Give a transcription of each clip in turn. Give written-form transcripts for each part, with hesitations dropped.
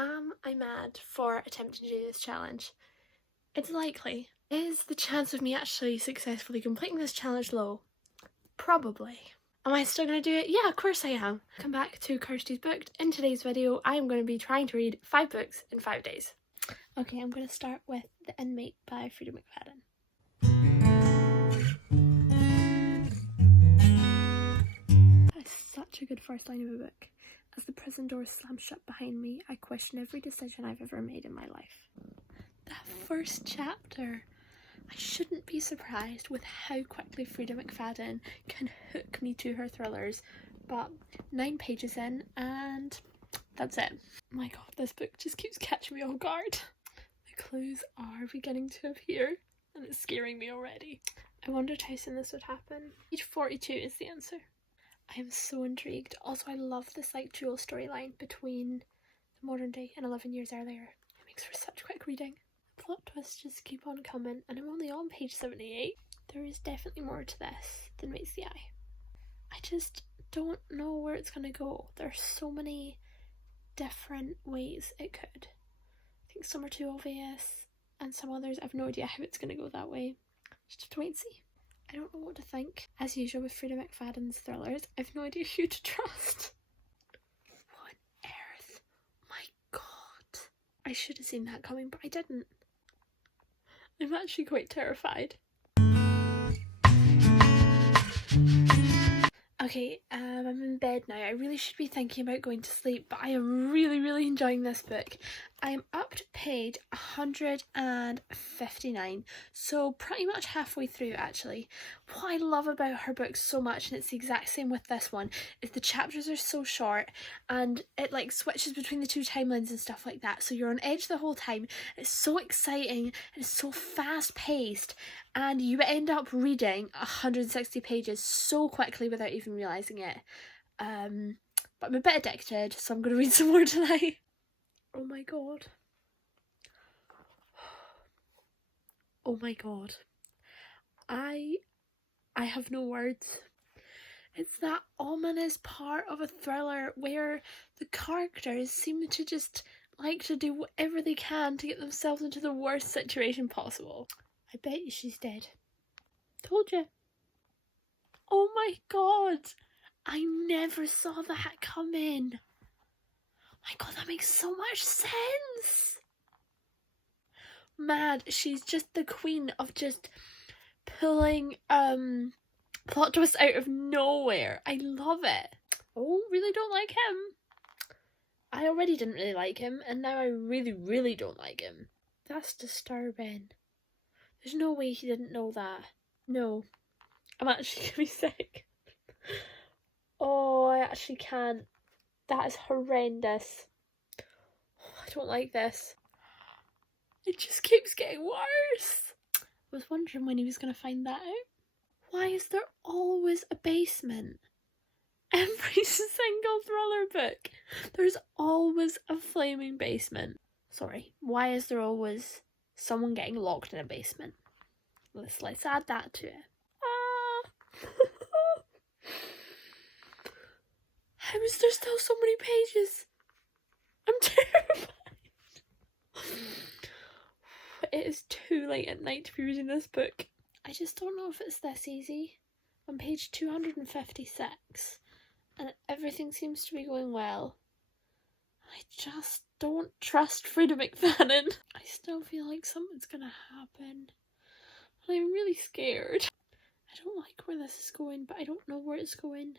Am I mad for attempting to do this challenge? It's likely. Is the chance of me actually successfully completing this challenge low? Probably. Am I still going to do it? Yeah, of course I am. Come back to Kirsty's Booked. In today's video, I am going to be trying to read 5 books in 5 days. Okay, I'm going to start with The Inmate by Freida McFadden. That's such a good first line of a book. As the prison doors slam shut behind me, I question every decision I've ever made in my life. That first chapter! I shouldn't be surprised with how quickly Freida McFadden can hook me to her thrillers, but 9 pages in and that's it. My god, this book just keeps catching me off guard. The clues are beginning to appear and it's scaring me already. I wondered how soon this would happen. Page 42 is the answer. I am so intrigued. Also, I love this like dual storyline between the modern day and 11 years earlier. It makes for such quick reading. Plot twists just keep on coming, and I'm only on page 78. There is definitely more to this than meets the eye. I just don't know where it's going to go. There are so many different ways it could. I think some are too obvious, and some others I have no idea how it's going to go that way. Just have to wait and see. I don't know what to think. As usual with Freida McFadden's thrillers, I have no idea who to trust. What on earth? My god. I should have seen that coming, but I didn't. I'm actually quite terrified. Okay, I'm in bed now. I really should be thinking about going to sleep, but I am really enjoying this book. I am up to page 159, so pretty much halfway through actually. What I love about her books so much, and it's the exact same with this one, is the chapters are so short and it like switches between the 2 timelines and stuff like that, so you're on edge the whole time. It's so exciting and it's so fast paced, and you end up reading 160 pages so quickly without even realising it. But I'm a bit addicted, so I'm going to read some more tonight. Oh my god. Oh my god. I have no words. It's that ominous part of a thriller where the characters seem to just like to do whatever they can to get themselves into the worst situation possible. I bet you she's dead. Told you. Oh my god. I never saw that coming. My god, that makes so much sense. Mad, she's just the queen of just pulling plot twists out of nowhere. I love it. Oh, really don't like him. I already didn't really like him, and now I really don't like him. That's disturbing. There's no way he didn't know that. No. I'm actually gonna be sick. Oh, I actually can't. That is horrendous. Oh, I don't like this. It just keeps getting worse. I was wondering when he was going to find that out. Why is there always a basement? Every single thriller book, there's always a flaming basement. Sorry, why is there always someone getting locked in a basement? Let's add that to it. How is there still so many pages? I'm terrified. It is too late at night to be reading this book. I just don't know if it's this easy. On page 256, and everything seems to be going well. I just don't trust Freida McFadden. I still feel like something's gonna happen. And I'm really scared. I don't like where this is going, but I don't know where it's going.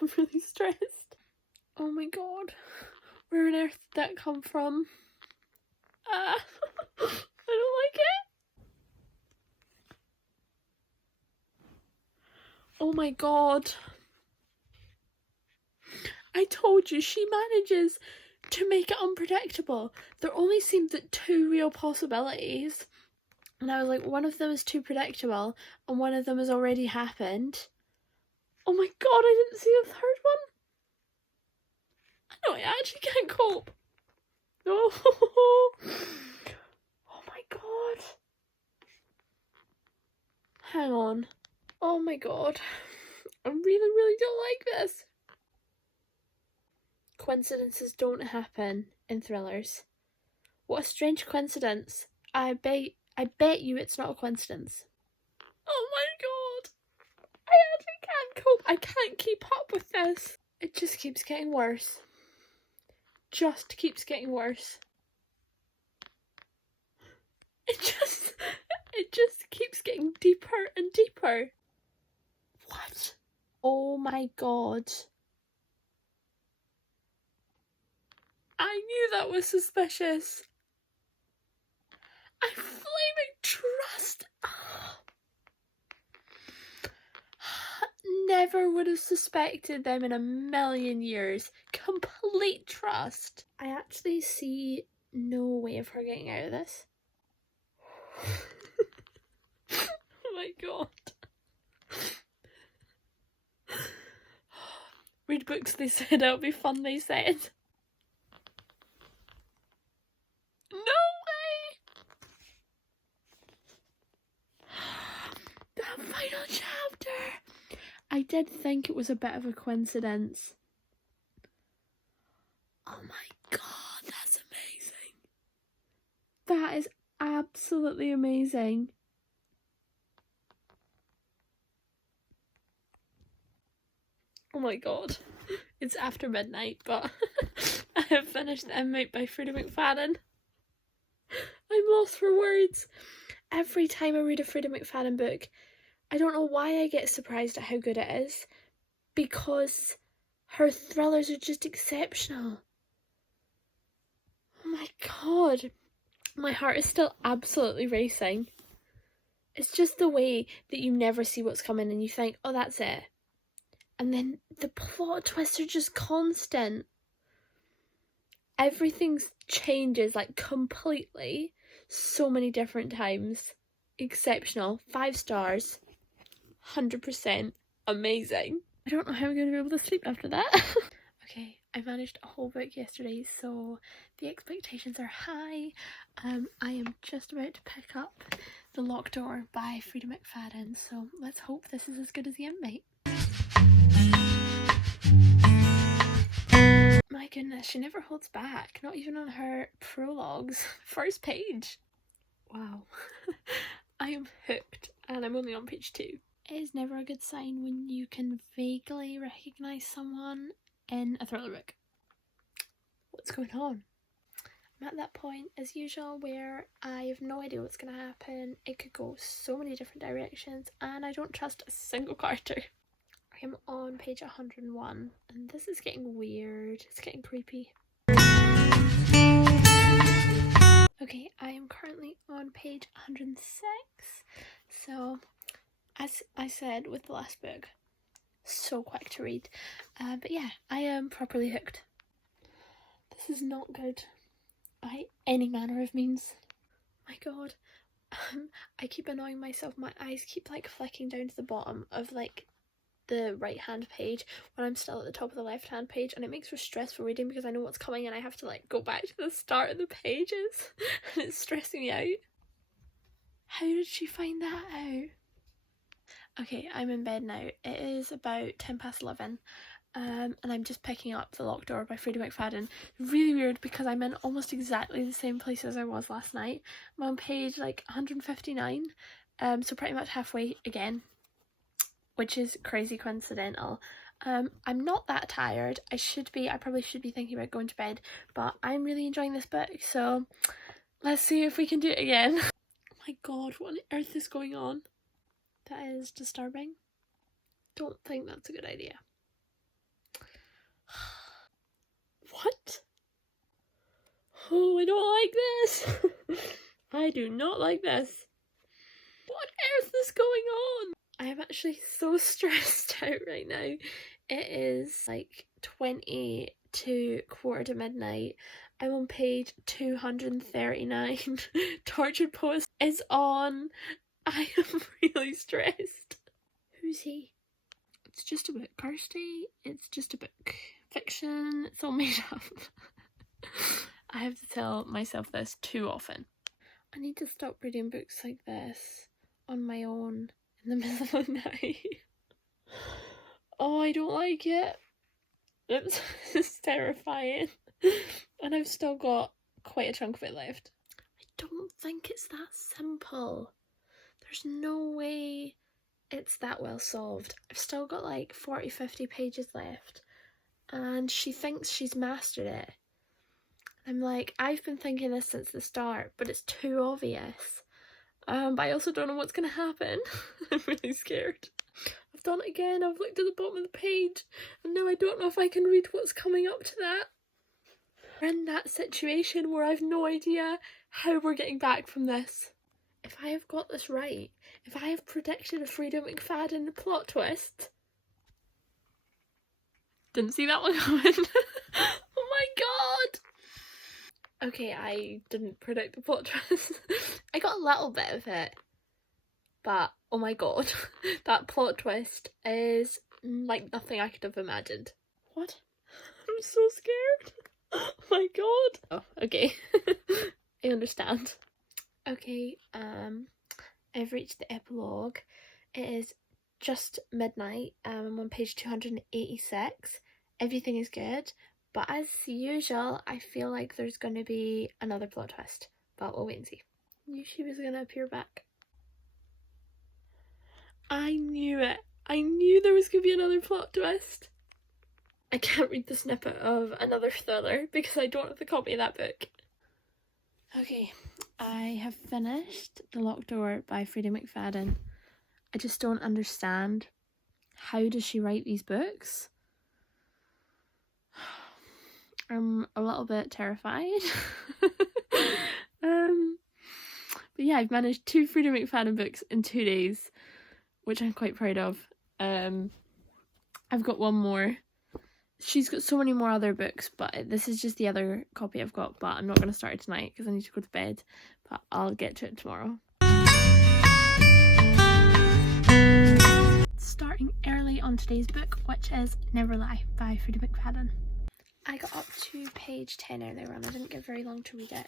I'm really stressed. Oh my god. Where on earth did that come from? I don't like it. Oh my god. I told you, she manages to make it unpredictable. There only seemed 2 real possibilities. And I was like, one of them is too predictable and one of them has already happened. Oh my god, I didn't see the 3rd one. I know, I actually can't cope. Oh, oh my god. Hang on. Oh my god. I really don't like this. coincidences don't happen in thrillers. What a strange coincidence. I bet you it's not a coincidence. Oh my god. I actually can't cope. I can't keep up with this. It just keeps getting worse. Just keeps getting worse. It just keeps getting deeper and deeper. What? Oh my god. I knew that was suspicious. I flaming trust. Never would have suspected them in a million years. Complete trust. I actually see no way of her getting out of this. Oh my god. Read books, they said. It'll be fun, they said. No way! The final chapter! I did think it was a bit of a coincidence. Oh my god, that's amazing. That is absolutely amazing. Oh my god. It's after midnight, but I have finished The Inmate by Freida McFadden. I'm lost for words. Every time I read a Freida McFadden book, I don't know why I get surprised at how good it is, because her thrillers are just exceptional. Oh my god. My heart is still absolutely racing. It's just the way that you never see what's coming and you think, oh, that's it. And then the plot twists are just constant. Everything changes like completely so many different times. Exceptional. 5 stars. 100% amazing. I don't know how I'm going to be able to sleep after that. Okay, I managed a whole book yesterday, so the expectations are high. I am just about to pick up The Locked Door by Freida McFadden, so let's hope this is as good as The Inmate. My goodness, she never holds back, not even on her prologues. First page. Wow. I am hooked, and I'm only on page 2. It is never a good sign when you can vaguely recognise someone in a thriller book. What's going on? I'm at that point, as usual, where I have no idea what's going to happen. It could go so many different directions, and I don't trust a single character. I am on page 101, and this is getting weird. It's getting creepy. Okay, I am currently on page 106, so as I said with the last book, so quick to read, but yeah, I am properly hooked. This is not good by any manner of means. My god, I keep annoying myself. My eyes keep like flicking down to the bottom of like the right hand page when I'm still at the top of the left hand page, and it makes for stressful reading because I know what's coming and I have to like go back to the start of the pages and it's stressing me out. How did she find that out? Okay, I'm in bed now. It is about 11:10, and I'm just picking up The Locked Door by Freida McFadden. Really weird because I'm in almost exactly the same place as I was last night. I'm on page like 159, so pretty much halfway again, which is crazy coincidental. I'm not that tired. I probably should be thinking about going to bed, but I'm really enjoying this book, so let's see if we can do it again. Oh my god, what on earth is going on? That is disturbing. Don't think that's a good idea. What? Oh, I don't like this. I do not like this. What on earth is going on? I am actually so stressed out right now. It is like 20 to quarter to midnight. I'm on page 239. Tortured Poets is on. I am really stressed. Who's he? It's just a book. Kirsty, it's just a book. Fiction, it's all made up. I have to tell myself this too often. I need to stop reading books like this on my own in the middle of the night. Oh, I don't like it. It's terrifying. And I've still got quite a chunk of it left. I don't think it's that simple. There's no way it's that well solved. I've still got like 40-50 pages left, and she thinks she's mastered it. I'm like, I've been thinking this since the start, but it's too obvious. But I also don't know what's gonna happen. I'm really scared. I've done it again. I've looked at the bottom of the page, and now I don't know if I can read what's coming up to that. We're in that situation where I've no idea how we're getting back from this. If I have got this right, if I have predicted a Frida McFadden plot twist... Didn't see that one coming. Oh my god! Okay, I didn't predict the plot twist. I got a little bit of it. But, oh my god, that plot twist is like nothing I could have imagined. What? I'm so scared. Oh my god. Oh, okay. I understand. Okay, I've reached the epilogue. It is just midnight. I'm on page 286. Everything is good, but as usual, I feel like there's going to be another plot twist. But we'll wait and see. I knew she was going to appear back. I knew it. I knew there was going to be another plot twist. I can't read the snippet of another thriller because I don't have the copy of that book. Okay, I have finished The Locked Door by Frida McFadden. I just don't understand. How does she write these books? I'm a little bit terrified. But yeah, I've managed 2 Frida McFadden books in 2 days, which I'm quite proud of. I've got one more. She's got so many more other books, but this is just the other copy I've got, but I'm not going to start it tonight because I need to go to bed, but I'll get to it tomorrow. Starting early on today's book, which is Never Lie by Frida McFadden. I got up to page 10 earlier on. I didn't get very long to read it.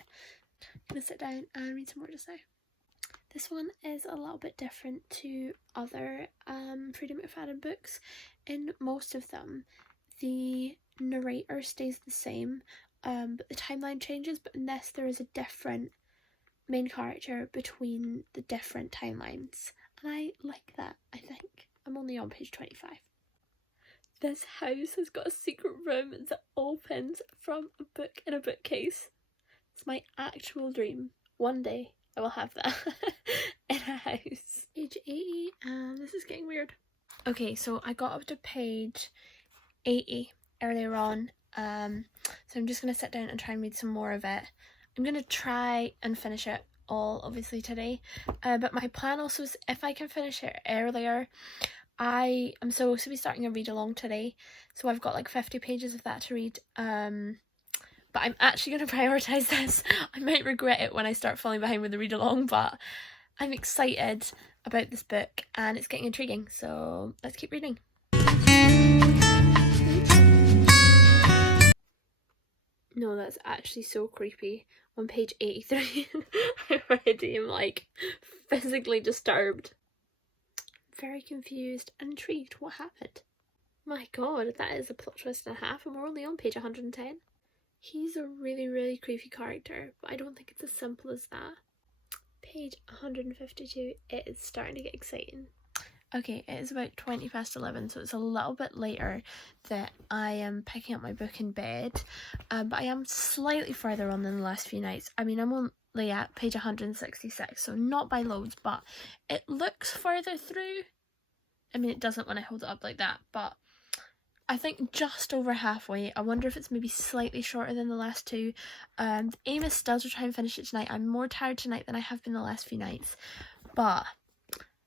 I'm going to sit down and read some more just now. This one is a little bit different to other Frida McFadden books. In most of them, the narrator stays the same, but the timeline changes, but in this there is a different main character between the different timelines. And I like that, I think. I'm only on page 25. This house has got a secret room that opens from a book in a bookcase. It's my actual dream. One day I will have that in a house. Page 80, this is getting weird. Okay, so I got up to page 80 earlier on, so I'm just going to sit down and try and read some more of it. I'm going to try and finish it all, obviously, today, but my plan also is, if I can finish it earlier, I am supposed to be starting a read along today, so I've got like 50 pages of that to read, but I'm actually going to prioritise this. I might regret it when I start falling behind with the read along, but I'm excited about this book and it's getting intriguing, so let's keep reading. No, that's actually so creepy. On page 83, I already am like physically disturbed. Very confused and intrigued. What happened? My god, that is a plot twist and a half, and we're only on page 110. He's a really, really creepy character, but I don't think it's as simple as that. Page 152, it is starting to get exciting. Okay, it is about 20 past 11, so it's a little bit later that I am picking up my book in bed, but I am slightly further on than the last few nights. I mean, I'm only at page 166, so not by loads, but it looks further through. I mean, it doesn't when I hold it up like that, but I think just over halfway. I wonder if it's maybe slightly shorter than the last two. The aim is still to try and finish it tonight. I'm more tired tonight than I have been the last few nights, but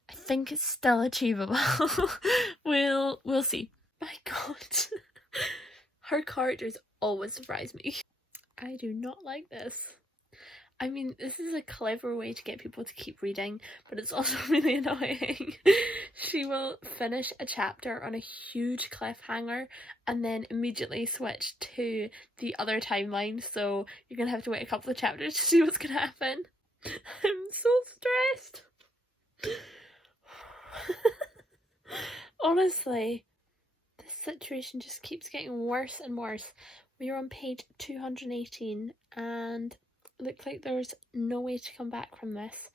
I think it's still achievable. We'll see. My god. Her characters always surprise me. I do not like this. I mean, this is a clever way to get people to keep reading, but it's also really annoying. She will finish a chapter on a huge cliffhanger and then immediately switch to the other timeline, so you're gonna have to wait a couple of chapters to see what's gonna happen. I'm so stressed. Honestly, this situation just keeps getting worse and worse. We are on page 218 and it looked like there's no way to come back from this.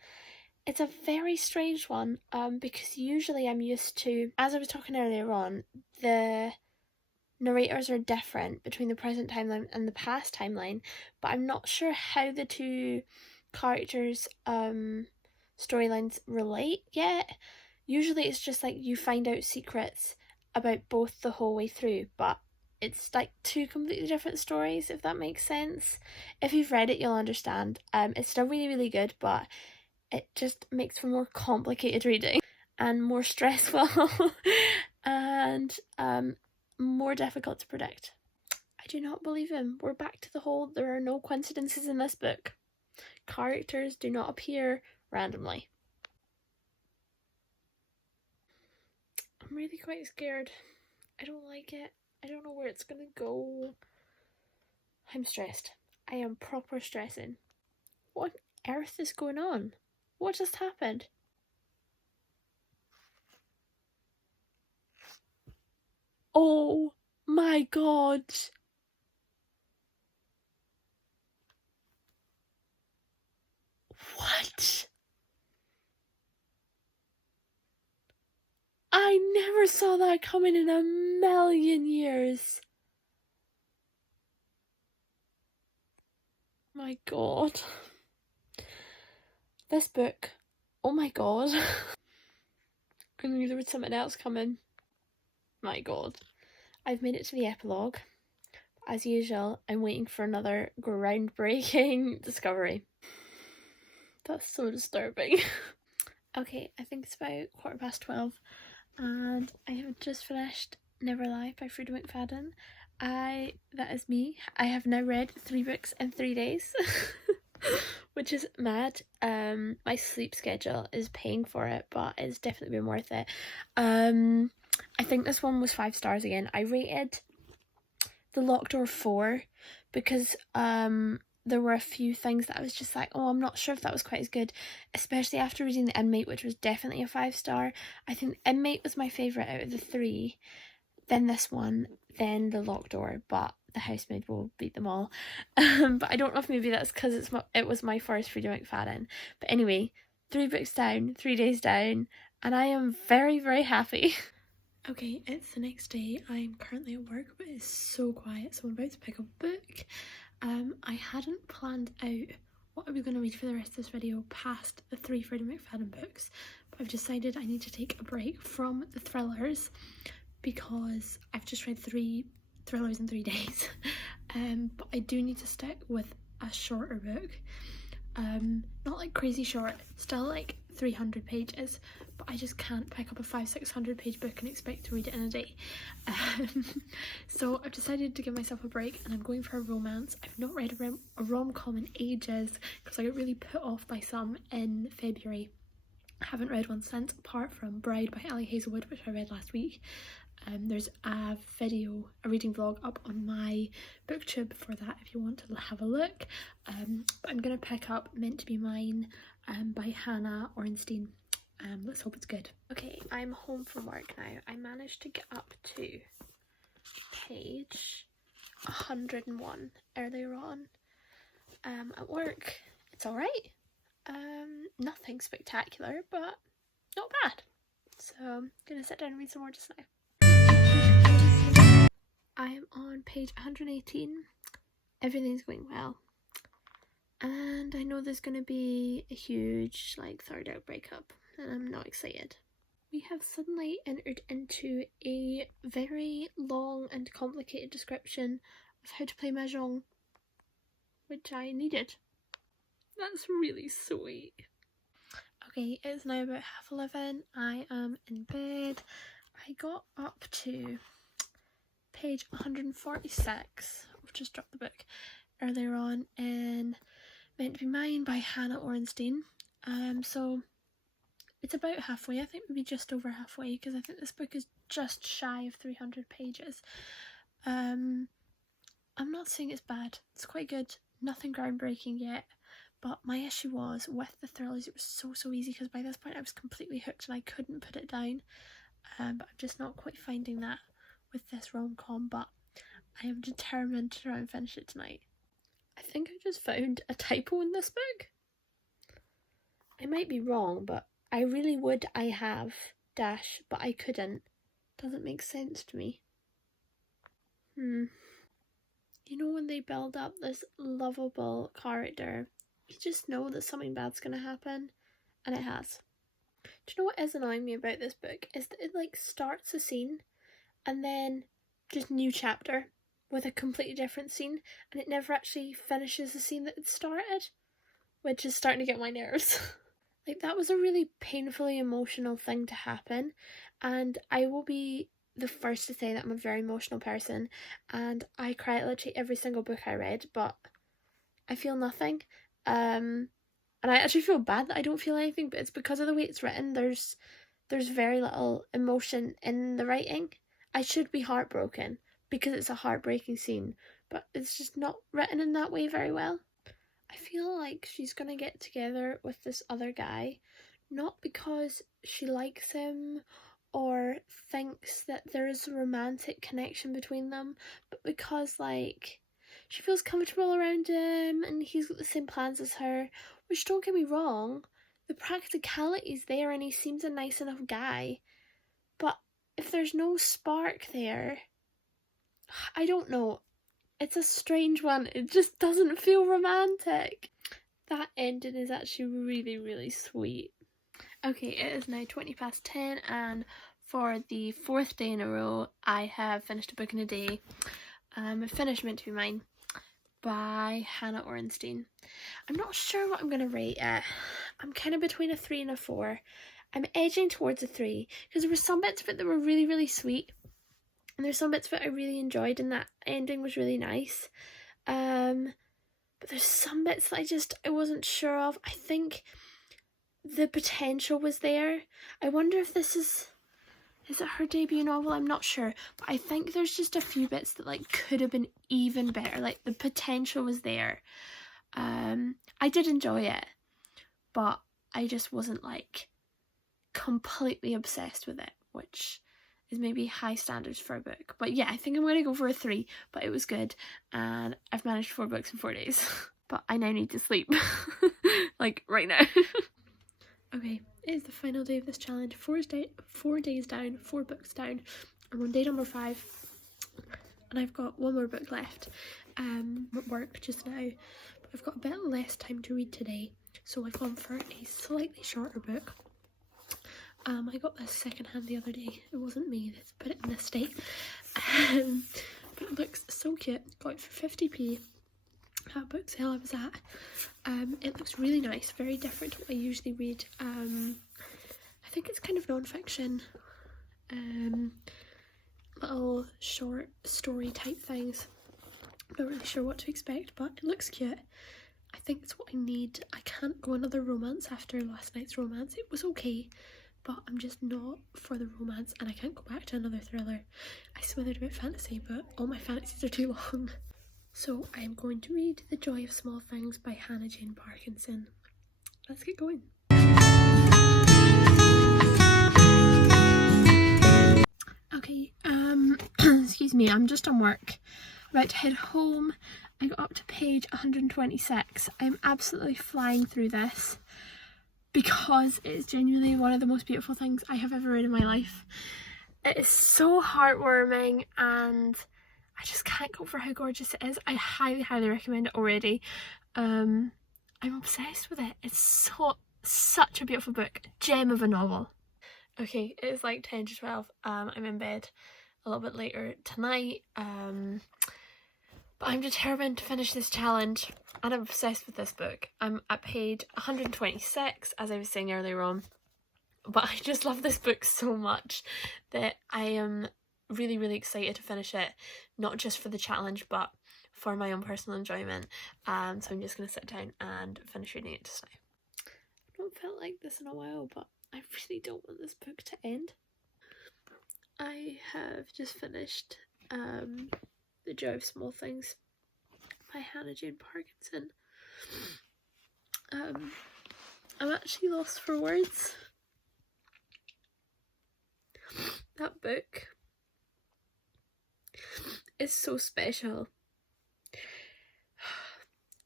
It's a very strange one, because usually I'm used to, as I was talking earlier on, the narrators are different between the present timeline and the past timeline, but I'm not sure how the two characters' storylines relate yet. Usually it's just like you find out secrets about both the whole way through, but it's like two completely different stories, if that makes sense. If you've read it, you'll understand. It's still really, really good, but it just makes for more complicated reading and more stressful and more difficult to predict. I do not believe him. We're back to the whole there are no coincidences in this book. Characters do not appear randomly. I'm really quite scared. I don't like it. I don't know where it's gonna go. I'm stressed. I am proper stressing. What on earth is going on? What just happened? Oh my god! What? I never saw that coming in a million years. My god. This book. Oh my god. I knew there was something else coming. My god. I've made it to the epilogue. As usual, I'm waiting for another groundbreaking discovery. That's so disturbing. Okay, I think it's about 12:15 and I have just finished Never Lie by Freida McFadden. That is me. I have now read 3 books in 3 days. Which is mad. My sleep schedule is paying for it, but it's definitely been worth it. I think this one was 5 stars again. I rated The Locked Door 4 because there were a few things that I was just like, oh, I'm not sure if that was quite as good, especially after reading The Inmate, which was definitely a 5 star. I think The Inmate was my favourite out of the 3, then this one, then The Locked Door, but The Housemaid will beat them all. But I don't know if maybe that's because it was my first Freida McFadden. But anyway, 3 books down, 3 days down, and I am very, very happy. Okay, it's the next day. I'm currently at work, but it's so quiet, so I'm about to pick up a book. I hadn't planned out what I was going to read for the rest of this video past the 3 Freida McFadden books, but I've decided I need to take a break from the thrillers because I've just read 3 thrillers in 3 days. But I do need to stick with a shorter book. Not like crazy short, still like 300 pages, but I just can't pick up a 500-600 page book and expect to read it in a day. So I've decided to give myself a break and I'm going for a romance. I've not read a rom-com in ages because I got really put off by some in February. I haven't read one since, apart from Bride by Ali Hazelwood, which I read last week. There's a reading vlog up on my booktube for that if you want to have a look. But I'm going to pick up Meant to Be Mine by Hannah Ornstein. Let's hope it's good. Okay, I'm home from work now. I managed to get up to page 101 earlier on at work. It's alright. Nothing spectacular, but not bad. So I'm going to sit down and read some more just now. I am on page 118. Everything's going well. And I know there's going to be a huge, third out breakup, and I'm not excited. We have suddenly entered into a very long and complicated description of how to play Mahjong, which I needed. That's really sweet. Okay, it's now about 11:30. I am in bed. I got up to page 146. I've just dropped the book earlier on in Meant to Be Mine by Hannah Ornstein. So it's about halfway. I think maybe just over halfway, because I think this book is just shy of 300 pages. I'm not saying it's bad. It's quite good. Nothing groundbreaking yet. But my issue was with the thrillers, it was so easy because by this point I was completely hooked and I couldn't put it down. But I'm just not quite finding that with this rom-com, but I am determined to try and finish it tonight. I think I just found a typo in this book. I might be wrong, but I really would I have dash, but I couldn't. Doesn't make sense to me. You know, when they build up this lovable character, you just know that something bad's gonna happen, and it has. Do you know what is annoying me about this book? Is that it like starts a scene and then just new chapter with a completely different scene, and it never actually finishes the scene that it started, which is starting to get my nerves. Like, that was a really painfully emotional thing to happen, and I will be the first to say that I'm a very emotional person, and I cry at literally every single book I read, but I feel nothing. And I actually feel bad that I don't feel anything, but it's because of the way it's written. There's very little emotion in the writing. I should be heartbroken because it's a heartbreaking scene, but it's just not written in that way very well. I feel like she's gonna get together with this other guy, not because she likes him or thinks that there is a romantic connection between them, but because, like, she feels comfortable around him and he's got the same plans as her, which, don't get me wrong, the practicality's there and he seems a nice enough guy, but if there's no spark there, I don't know. It's a strange one. It just doesn't feel romantic. That ending is actually really, really sweet. Okay, it is now 10:20, and for the 4th day in a row, I have finished a book in a day. I finished Meant to Be Mine by Hannah Orenstein. I'm not sure what I'm going to rate it. I'm kind of between a 3 and a 4. I'm edging towards a 3, because there were some bits of it that were really, really sweet. And there's some bits of it I really enjoyed, and that ending was really nice. But there's some bits that I wasn't sure of. I think the potential was there. I wonder if this is it her debut novel? I'm not sure. But I think there's just a few bits that like could have been even better. Like, the potential was there. I did enjoy it, but I just wasn't like completely obsessed with it, which is maybe high standards for a book. But yeah, I think I'm going to go for a 3, but it was good, and I've managed 4 books in 4 days. But I now need to sleep. Like, right now. Okay, it is the final day of this challenge. 4 days down, 4 books down. I'm on day number 5, and I've got 1 more book left. At work just now, but I've got a bit less time to read today, so I've gone for a slightly shorter book. I got this secondhand the other day. It wasn't me that put it in this state. But it looks so cute. Got it for 50p at book sale I was at. It looks really nice, very different to what I usually read. I think it's kind of non-fiction, little short story type things. I'm not really sure what to expect, but it looks cute. I think it's what I need. I can't go another romance after last night's romance. It was okay, but I'm just not for the romance, and I can't go back to another thriller. I smothered a bit fantasy, but all my fantasies are too long. So I'm going to read The Joy of Small Things by Hannah Jane Parkinson. Let's get going. Okay, excuse me, I'm just on work. About to head home. I got up to page 126. I'm absolutely flying through this, because it is genuinely one of the most beautiful things I have ever read in my life. It is so heartwarming, and I just can't go for how gorgeous it is. I highly, highly recommend it already. I'm obsessed with it. It's such a beautiful book. Gem of a novel. Okay, it is like 10 to 12. I'm in bed a little bit later tonight. But I'm determined to finish this challenge, and I'm obsessed with this book. I'm at page 126, as I was saying earlier on. But I just love this book so much that I am really, really excited to finish it, not just for the challenge, but for my own personal enjoyment. So I'm just going to sit down and finish reading it just now. I don't feel like this in a while, but I really don't want this book to end. I have just finished The Joy of Small Things by Hannah Jane Parkinson. I'm actually lost for words. That book is so special.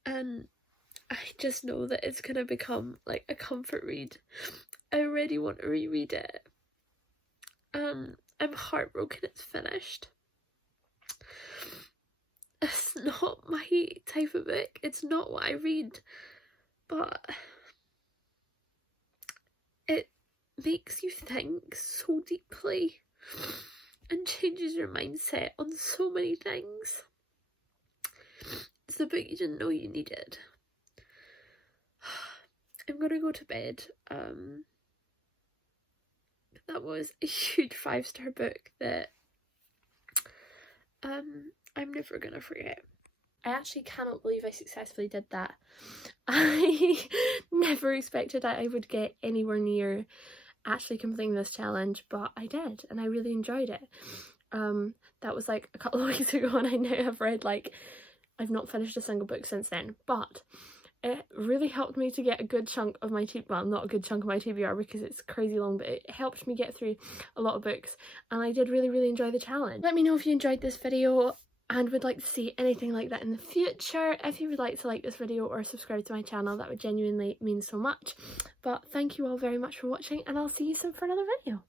And I just know that it's gonna become like a comfort read. I already want to reread it. I'm heartbroken it's finished. It's not my type of book. It's not what I read. But it makes you think so deeply and changes your mindset on so many things. It's the book you didn't know you needed. I'm gonna go to bed. That was a huge 5-star book that I'm never gonna forget. I actually cannot believe I successfully did that. I never expected that I would get anywhere near actually completing this challenge, but I did, and I really enjoyed it. That was like a couple of weeks ago, and I now have read like, I've not finished a single book since then, but it really helped me to get a good chunk of my well, not a good chunk of my TBR because it's crazy long, but it helped me get through a lot of books, and I did really enjoy the challenge. Let me know if you enjoyed this video and would like to see anything like that in the future. If you would like to like this video or subscribe to my channel, that would genuinely mean so much. But thank you all very much for watching, and I'll see you soon for another video.